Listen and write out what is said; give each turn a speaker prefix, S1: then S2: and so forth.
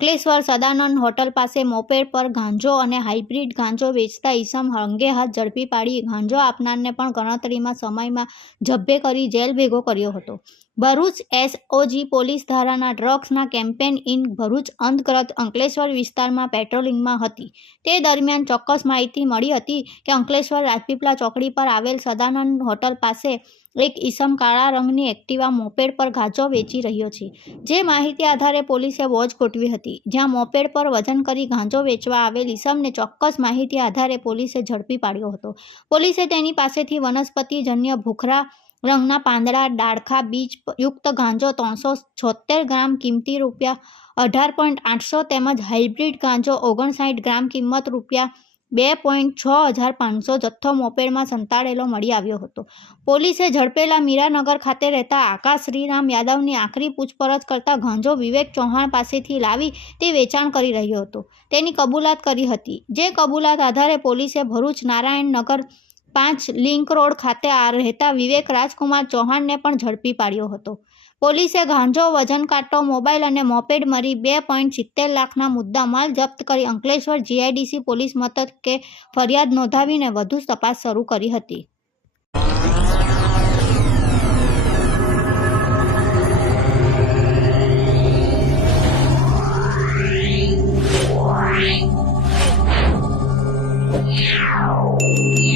S1: Ankleshwar Sadanand hotel પાસે moped પર ગાંજો અને હાઇબ્રિડ ગાંજો વેચતા ઈસમ અંગે હાથ ઝડપી પાડી ગાંજો આપનારને પણ ગણતરીમાં સમયમાં જબ્બે કરી જેલ ભેગો કર્યો હતો. ભરૂચ એસઓજી પોલીસ ધારાના ડ્રગ્સના કેમ્પેન ઇન ભરૂચ અંતર્ગત અંકલેશ્વર વિસ્તારમાં પેટ્રોલિંગમાં હતી. તે દરમિયાન ચોક્કસ માહિતી મળી હતી કે અંકલેશ્વર રાજપીપળા ચોકડી પર આવેલ સદાનંદ હોટલ પાસે એક ઈસમ કાળા રંગની એક્ટિવા મોપેડ પર ગાંજો વેચી રહ્યો છે. જે માહિતી આધારે પોલીસે વોચ ગોઠવી હતી, જ્યાં મોપેડ પર વજન કરી ગાંજો વેચવા આવેલ ઈસમને ચોક્કસ માહિતી આધારે પોલીસે ઝડપી પાડ્યો હતો. પોલીસે તેની પાસેથી વનસ્પતિજન્ય ભૂખરા રંગના પાંદડા, ડાળખા, બીજ યુક્ત ગાંજો ત્રણસો છોતેર ગ્રામ કિંમતી રૂપિયા અઢાર પોઈન્ટ આઠસો તેમજ હાઇબ્રિડ ગાંજો ઓગણસાઠ ગ્રામ કિંમત રૂપિયા બે પોઈન્ટ છ હજાર પાંચસો જથ્થો મોપેડમાં સંતાડેલો મળી આવ્યો હતો. પોલીસે ઝડપેલા મીરાનગર ખાતે રહેતા આકાશ શ્રીરામ યાદવની આખરી પૂછપરછ કરતા ગાંજો વિવેક ચૌહાણ પાસેથી લાવી તે વેચાણ કરી રહ્યો હતો. તેની કબૂલાત કરી હતી. જે કબૂલાત આધારે પોલીસે ભરૂચ નારાયણનગર પાંચ લિંક રોડ ખાતે આ રહેતા વિવેક રાજકુમાર ચૌહાણને પણ ઝડપી પાડ્યો હતો પોલીસે ગાંજો, વજન કાંટો, મોબાઈલ અને મોપેડ મરી બે પોઈન્ટ સિત્તેર લાખના મુદ્દામાલ જપ્ત કરી અંકલેશ્વર જીઆઈડીસી પોલીસ મથકે ફરિયાદ નોંધાવીને વધુ તપાસ શરૂ કરી હતી Yeah.